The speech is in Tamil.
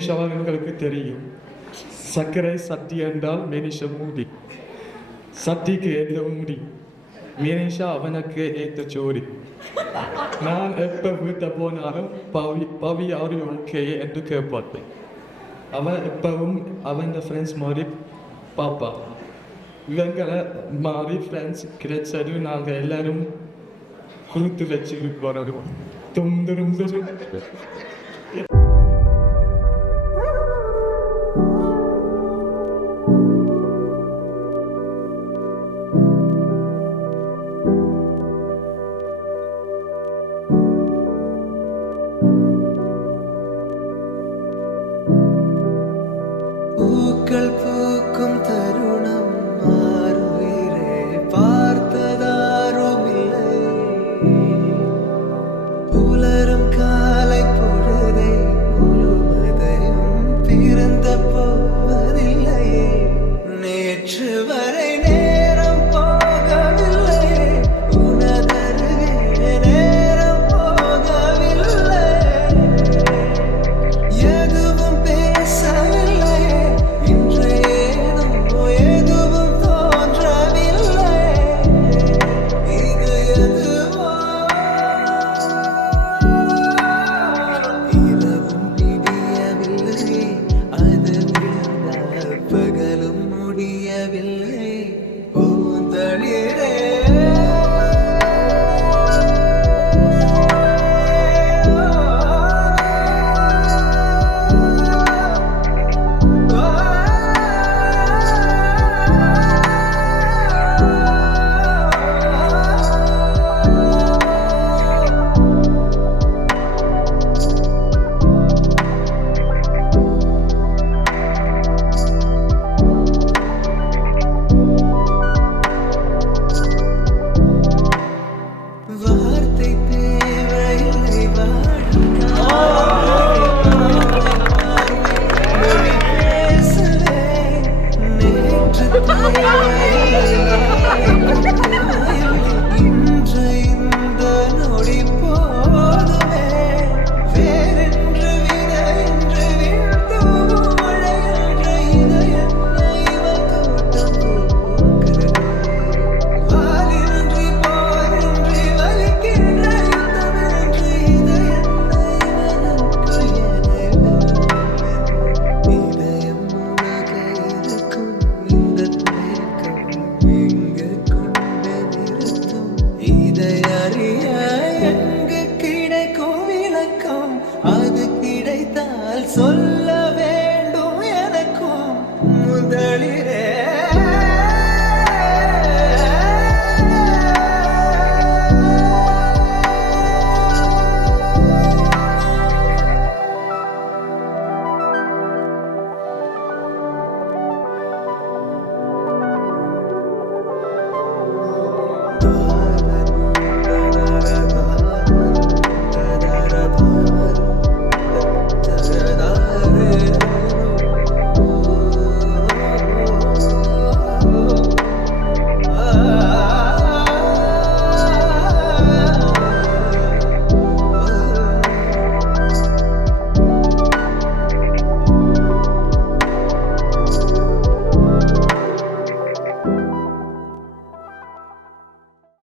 மெனிஷாவா எங்களுக்கு தெரியும். சர்க்கரை சட்டி என்றால் மெனிஷ மூடி, சட்டிக்கு ஏற்ற மூடி, மெனிஷா அவனுக்கு ஏற்ற ஜோடி. நான் எப்போ வீட்டை போனாலும் பவி ஆர் யூ ஓகே என்று கேட்பாள். அவன் எப்பவும் அவன் ஃப்ரெண்ட்ஸ் மாதிரி பார்ப்பா. இவங்களை மாதிரி ஃப்ரெண்ட்ஸ் கிடைச்சது நாங்கள் எல்லாரும் கொடுத்து வச்சுருக்கோம். தொந்தரும் பூக்கள் பூக்கும் தருணம் மாறுயிரே பார்த்ததாரும் இல்லை. புலரும் காலை பொழுதை முழுவதையும் பிறந்த போவதில்லையே. நேற்று